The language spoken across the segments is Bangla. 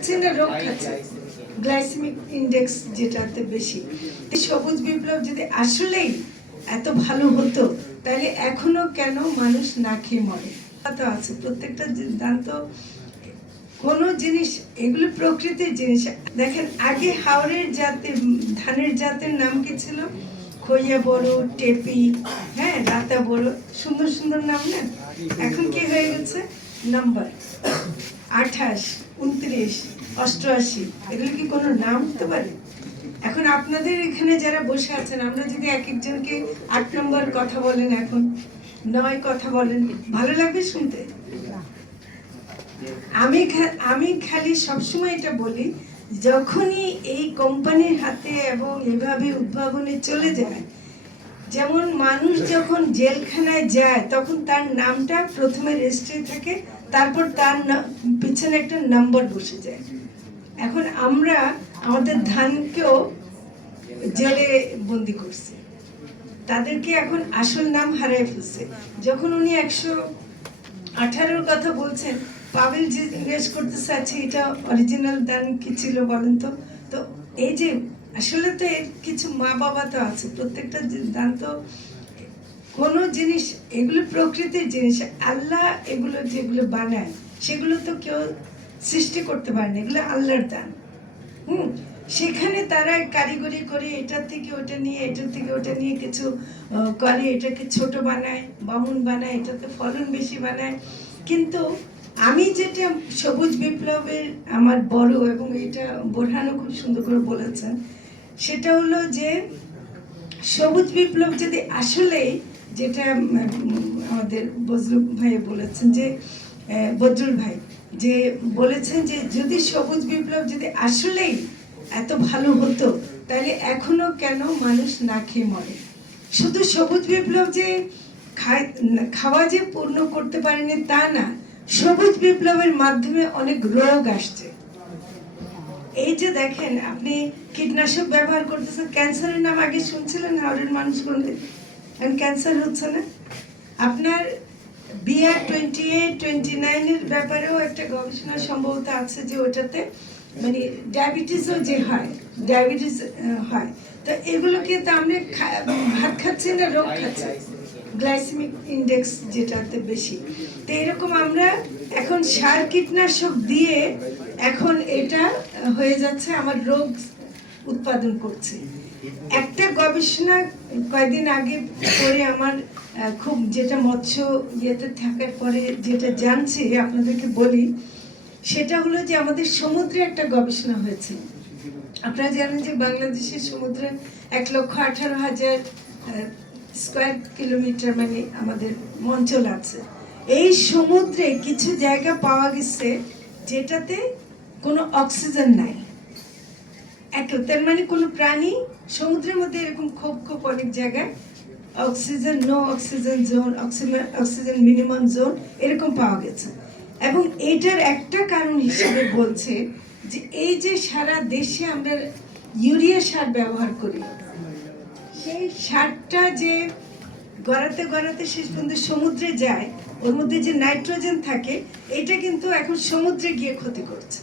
খাচ্ছে না রোগ খাচ্ছে, গ্লাইসেমিক ইন্ডেক্স যেটাতে বেশি। সবুজ বিপ্লব যদি আসলেই এত ভালো হতো তাহলে এখনো কেন মানুষ না খেয়ে মরে? তো আছে প্রত্যেকটা সিদ্ধান্ত, কোনো জিনিস এগুলো প্রকৃতির জিনিস। দেখেন আগে হাওড়ের জাতের ধানের জাতের নাম কি ছিল? খইয়া বড়, টেপি, হ্যাঁ, রাতা বড়, সুন্দর সুন্দর নাম না? এখন কি হয়ে গেছে? নাম্বার 28, 29, 88, এগুলো কি কোনো নাম হতে পারে? এখন আপনাদের এখানে যারা বসে আছেন, আমরা যদি এক একজনকে 8 নম্বর কথা বলেন, এখন 9 কথা বলেন, ভালো লাগবে শুনতে? আমি খালি সবসময় এটা বলি, যখনই এই কোম্পানির হাতে এবং এভাবে উদ্ভাবনে চলে যায়, যেমন মানুষ যখন জেলখানায় যায় তখন তার নামটা প্রথমে রেজিস্ট্রি থাকে, তারপর তার পিছনে একটা নাম্বার বসে যায়। এখন আমরা আমাদের ধানকেও জেলে বন্দি করছি, তাদেরকে এখন আসল নাম হারাই ফেলছে। যখন উনি 118 কথা বলছেন, পাবেল জিজ্ঞেস করতেছে, আচ্ছা এটা অরিজিনাল দান কি ছিল বলেন তো? তো এই যে আসলে তো এর কিছু মা বাবা তো আছে, প্রত্যেকটা দান তো কোনো জিনিস, এগুলো প্রকৃতির জিনিস। আল্লাহ এগুলো যেগুলো বানায় সেগুলো তো কেউ সৃষ্টি করতে পারে না, এগুলো আল্লাহর দান। সেখানে তারা কারিগরি করে এটার থেকে ওটা নিয়ে, এটার থেকে ওটা নিয়ে কিছু করে, এটাকে ছোট বানায়, বামুন বানায়, এটাতে ফলন বেশি বানায়। কিন্তু আমি যেটা সবুজ বিপ্লবের আমার বড়, এবং এটা বোরহানও খুব সুন্দর করে বলেছেন, সেটা হলো যে সবুজ বিপ্লব যদি আসলেই, যেটা আমাদের বজরুল ভাই বলেছেন, যে বজরুল ভাই যে বলেছেন যে যদি সবুজ বিপ্লব যদি আসলেই এত ভালো হতো তাহলে এখনো কেন মানুষ না খেয়ে মরে? শুধু সবুজ বিপ্লব যে খাওয়া যে পূর্ণ করতে পারেনি তা না, সবুজ বিপ্লবের মাধ্যমে অনেক রোগ আসছে। এই যে দেখেন, আপনি কীটনাশক ব্যবহার করতেছেন, ক্যান্সারের নাম আগে শুনছিলেন হাওড়ের মানুষগুলো, এখন ক্যান্সার হচ্ছে না। আপনার BR28, 29 এর ব্যাপারেও একটা গবেষণা সম্ভবত আছে, যে ওটাতে মানে ডায়াবেটিসও যে হয়, ডায়াবেটিস হয়। তো এগুলোকে তো আমরা ভাত খাচ্ছি না রোগ খাচ্ছি, গ্লাইসেমিক ইন্ডেক্স যেটাতে বেশি। তো এরকম আমরা এখন সার কীটনাশক দিয়ে এখন এটা হয়ে যাচ্ছে, আমার রোগ উৎপাদন করছে। একটা গবেষণা কয়েকদিন আগে পরে আমার খুব, যেটা মৎস্য ইয়েতে থাকার পরে যেটা জানছি আপনাদেরকে বলি, সেটা হলো যে আমাদের সমুদ্রে একটা গবেষণা হয়েছে। আপনারা জানেন যে বাংলাদেশের সমুদ্রে 1,18,000 স্কয়ার কিলোমিটার মানে আমাদের অঞ্চল আছে। এই সমুদ্রে কিছু জায়গা পাওয়া গেছে যেটাতে কোনো অক্সিজেন নাই। তার মানে কোনো প্রাণী সমুদ্রের মধ্যে এরকম খুব খুব অনেক জায়গায় oxygen, no oxygen zone, oxygen minimum zone এরকম পাওয়া গেছে। এবং এটার একটা কারণ হিসেবে বলছে যে এই যে সারা দেশে আমরা ইউরিয়া সার ব্যবহার করি, সেই সারটা যে গড়াতে গড়াতে শেষ পর্যন্ত সমুদ্রে যায়, ওর মধ্যে যে নাইট্রোজেন থাকে, এটা কিন্তু এখন সমুদ্রে গিয়ে ক্ষতি করছে,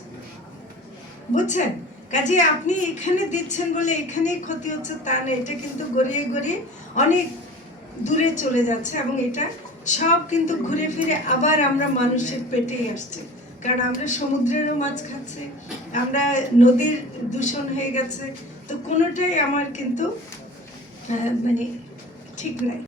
বুঝছেন? কাজে আপনি এখানে দিচ্ছেন বলে এখানেই ক্ষতি হচ্ছে তা না, এটা কিন্তু গড়িয়ে গড়িয়ে অনেক দূরে চলে যাচ্ছে, এবং এটা সব কিন্তু ঘুরে ফিরে আবার আমরা মানুষের পেটেই আসছে। কারণ আমরা সমুদ্রেরও মাছ খাচ্ছি, আমরা নদীর দূষণ হয়ে গেছে। তো কোনোটাই আমার কিন্তু মানে ঠিক নাই।